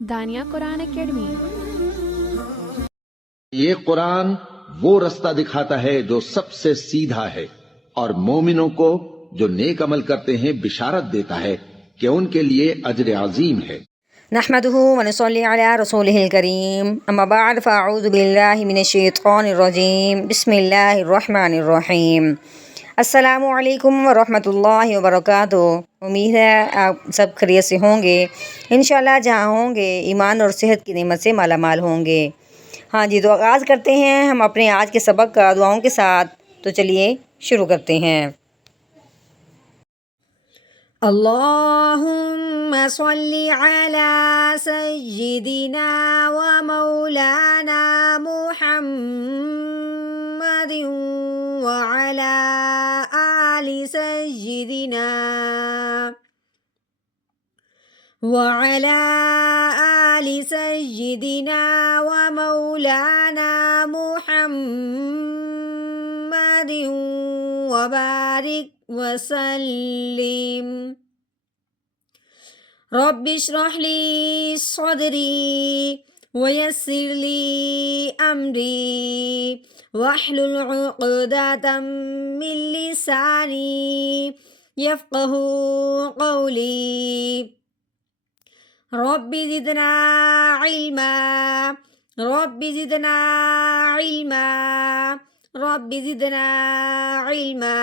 دانیہ قرآن academy. یہ قرآن وہ رستہ دکھاتا ہے جو سب سے سیدھا ہے، اور مومنوں کو جو نیک عمل کرتے ہیں بشارت دیتا ہے کہ ان کے لیے اجر عظیم ہے۔ نحمده ونصلي على رسوله الكريم اما بعد فاعوذ بالله من الشیطان الرجیم بسم اللہ الرحمن الرحیم۔ السلام علیکم ورحمۃ اللہ وبرکاتہ۔ امید ہے آپ سب خیریت سے ہوں گے، انشاءاللہ جہاں ہوں گے ایمان اور صحت کی نعمت سے مالا مال ہوں گے۔ ہاں جی، تو آغاز کرتے ہیں ہم اپنے آج کے سبق کا دعاؤں کے ساتھ۔ تو چلیے شروع کرتے ہیں۔ اللہم صلی علی سیدنا و مولانا محمد وعلی آل سیدنا وعلی آل سیدنا و مولانا محمد وبارک وسلم۔ رب اشرح لی صدری ویسر لی امری واحلل عقدۃ من لسانی یفقہوا قولی۔ رب زدنا علما رب زدنا علما رب زدنا علما۔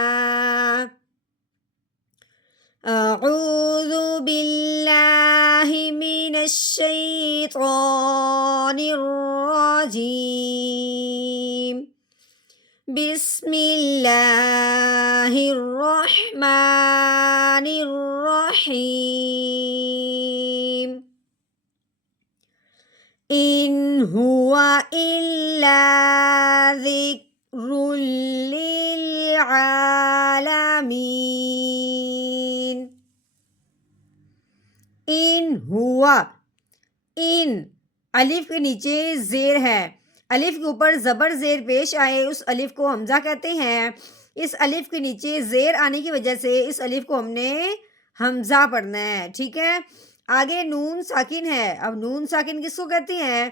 اعوذ باللہ من الشیطان الرجیم، بسم اللہ الرحمن الرحیم۔ ان هو الا ذکر للعالمین۔ ان ہوا، ان الف کے نیچے زیر ہے، الف کے اوپر زبر زیر پیش آئے اس الف کو حمزہ کہتے ہیں۔ اس الف کے نیچے زیر آنے کی وجہ سے اس الف کو ہم نے حمزہ پڑھنا ہے، ٹھیک ہے۔ آگے نون ساکن ہے، اب نون ساکن کس کو کہتے ہیں؟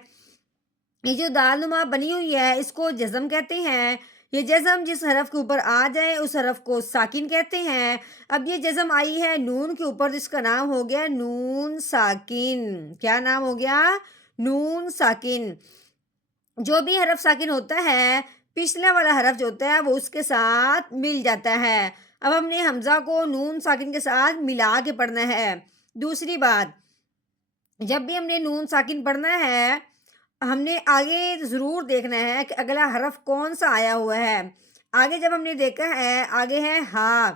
یہ جو دال نما بنی ہوئی ہے اس کو جزم کہتے ہیں۔ یہ جزم جس حرف کے اوپر آ جائے اس حرف کو ساکن کہتے ہیں۔ اب یہ جزم آئی ہے نون کے اوپر، جس کا نام ہو گیا نون ساکن۔ کیا نام ہو گیا؟ نون ساکن۔ جو بھی حرف ساکن ہوتا ہے پچھلا والا حرف جو ہوتا ہے وہ اس کے ساتھ مل جاتا ہے۔ اب ہم نے حمزہ کو نون ساکن کے ساتھ ملا کے پڑھنا ہے۔ دوسری بات، جب بھی ہم نے نون ساکن پڑھنا ہے ہم نے آگے ضرور دیکھنا ہے کہ اگلا حرف کون سا آیا ہوا ہے۔ آگے جب ہم نے دیکھا ہے، آگے ہے ہا۔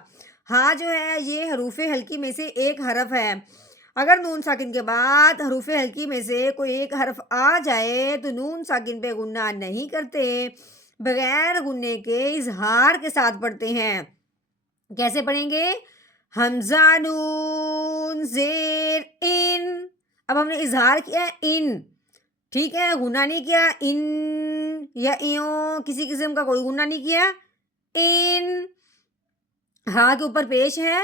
ہا جو ہے یہ حروف ہلکی میں سے ایک حرف ہے۔ اگر نون ساکن کے بعد حروف ہلکی میں سے کوئی ایک حرف آ جائے تو نون ساکن پہ غنہ نہیں کرتے، بغیر غنے کے اظہار کے ساتھ پڑھتے ہیں۔ کیسے پڑھیں گے؟ حمزہ نون زیر ان، اب ہم نے اظہار کیا ان، ٹھیک ہے، غنہ نہیں کیا، ان یا ایوں کسی قسم کا کوئی غنہ نہیں کیا۔ ان ہا کے اوپر پیش ہے،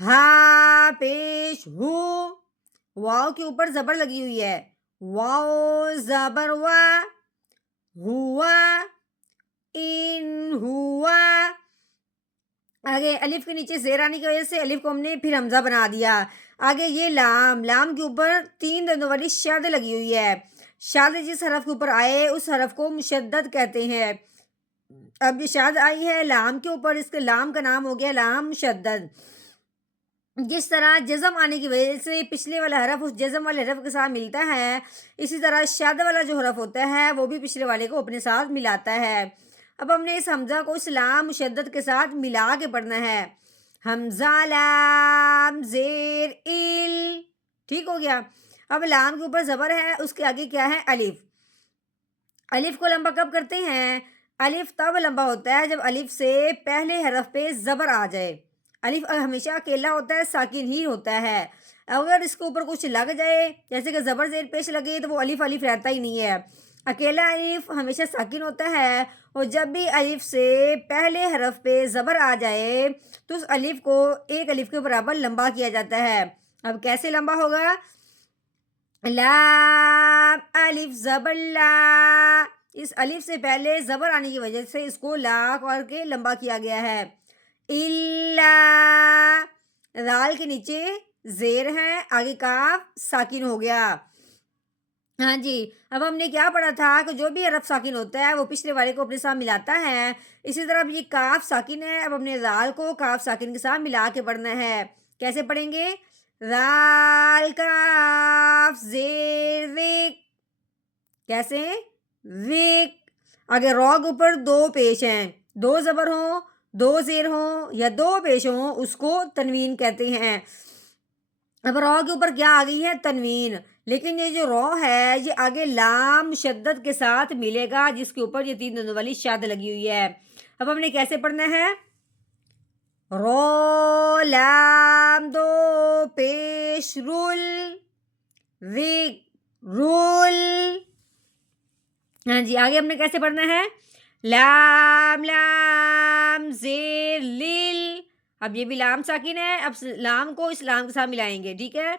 ہا پیش ہو، واو کے اوپر زبر لگی ہوئی ہے، واو زبر وا، ہوا، ان ہوا۔ آگے الف کے نیچے زیر آنے کی وجہ سے الف کو ہم نے پھر حمزہ بنا دیا۔ آگے یہ لام، لام کے اوپر 3 دندوں والی شد لگی ہوئی ہے۔ شد جس حرف کے اوپر آئے اس حرف کو مشدد کہتے ہیں۔ اب یہ شد آئی ہے لام کے اوپر، اس کے لام کا نام ہو گیا لام مشدد۔ جس طرح جزم آنے کی وجہ سے پچھلے والا حرف اس جزم والے حرف کے ساتھ ملتا ہے، اسی طرح شد والا جو حرف ہوتا ہے وہ بھی پچھلے والے کو اپنے ساتھ ملاتا ہے۔ اب ہم نے اس حمزہ کو اس لام مشدد کے ساتھ ملا کے پڑھنا ہے۔ حمزہ لام زیر ال، ٹھیک ہو گیا۔ اب لام کے اوپر زبر ہے، اس کے آگے کیا ہے؟ الف۔ الف کو لمبا کب کرتے ہیں؟ الف تب لمبا ہوتا ہے جب الف سے پہلے حرف پہ زبر آ جائے۔ الف ہمیشہ اکیلا ہوتا ہے، ساکن ہی ہوتا ہے۔ اگر اس کے اوپر کچھ لگ جائے جیسے کہ زبر زیر پیش لگے تو وہ الف الف رہتا ہی نہیں ہے۔ اکیلا الف ہمیشہ ساکن ہوتا ہے، اور جب بھی الف سے پہلے حرف پہ زبر آ جائے تو اس الف کو ایک الف کے برابر لمبا کیا جاتا ہے۔ اب کیسے لمبا ہوگا؟ لام الف زبر لا، اس الف سے پہلے زبر آنے کی وجہ سے اس کو لا کر کے لمبا کیا گیا ہے۔ الا، دال کے نیچے زیر ہے، آگے کاف ساکن ہو گیا۔ ہاں جی، اب ہم نے کیا پڑھا تھا کہ جو بھی حرف ساکن ہوتا ہے وہ پچھلے والے کو اپنے ساتھ ملاتا ہے۔ اسی طرح اب یہ کاف ساکن ہے، اب ہم نے دال کو کاف ساکن کے ساتھ ملا کے پڑھنا ہے۔ کیسے پڑھیں گے؟ دال کاف زیر وک، کیسے؟ وک۔ آگے رو کے اوپر دو پیش ہیں، دو زبر ہوں، دو زیر ہوں یا دو پیش ہوں، اس کو تنوین کہتے ہیں۔ اب رو کے اوپر کیا آ گئی ہے؟ تنوین، لیکن یہ جو رو ہے یہ آگے لام شدت کے ساتھ ملے گا، جس کے اوپر یہ تین دندوں والی شاد لگی ہوئی ہے۔ اب ہم نے کیسے پڑھنا ہے؟ رو لام دو پیش رول، وک رول۔ ہاں جی، آگے ہم نے کیسے پڑھنا ہے؟ لام لام زیر لیل، اب یہ بھی لام ساکن ہے، اب لام کو اس لام کے ساتھ ملائیں گے، ٹھیک ہے۔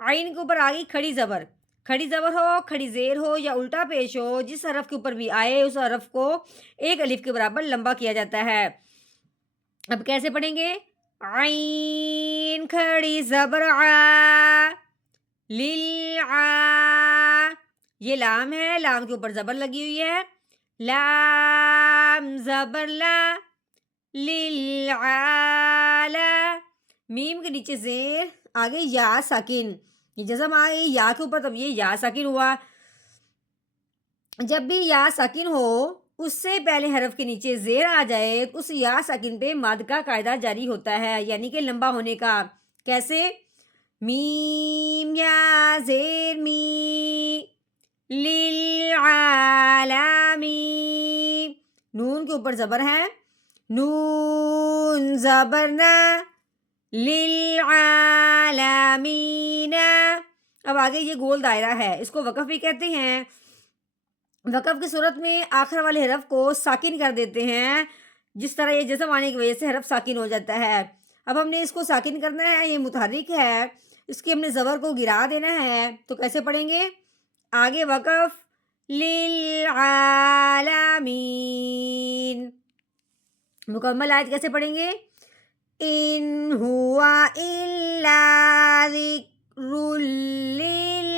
عین کے اوپر آ گئی کھڑی زبر، کھڑی زبر ہو، کھڑی زیر ہو یا الٹا پیش ہو، جس حرف کے اوپر بھی آئے اس حرف کو ایک الف کے برابر لمبا کیا جاتا ہے۔ اب کیسے پڑھیں گے؟ عین کھڑی زبر آ، لیل آ، یہ لام ہے، لام کے اوپر زبر لگی ہوئی ہے۔ لام زبر لا، لیل عالا، میم کے نیچے زیر، آگے یا ساکن، یہ جزم آئی یا کے اوپر، تب یہ یا ساکن ہوا۔ جب بھی یا ساکن ہو اس سے پہلے حرف کے نیچے زیر آ جائے تو اس یا ساکن پہ مد کا قاعدہ جاری ہوتا ہے، یعنی کہ لمبا ہونے کا۔ کیسے؟ میم یا زیر می، للعالمین، نون کے اوپر زبر ہے، نون زبر نا، للعالمین۔ اب آگے یہ گول دائرہ ہے، اس کو وقف بھی کہتے ہیں۔ وقف کی صورت میں آخر والے حرف کو ساکن کر دیتے ہیں، جس طرح یہ جزم آنے کی وجہ سے حرف ساکن ہو جاتا ہے۔ اب ہم نے اس کو ساکن کرنا ہے، یہ متحرک ہے، اس کے ہم نے زبر کو گرا دینا ہے، تو کیسے پڑھیں گے؟ آگے وقف للعالمین، مکمل آیت کیسے پڑھیں گے؟ ان ہوا الا ذکر للعالمین۔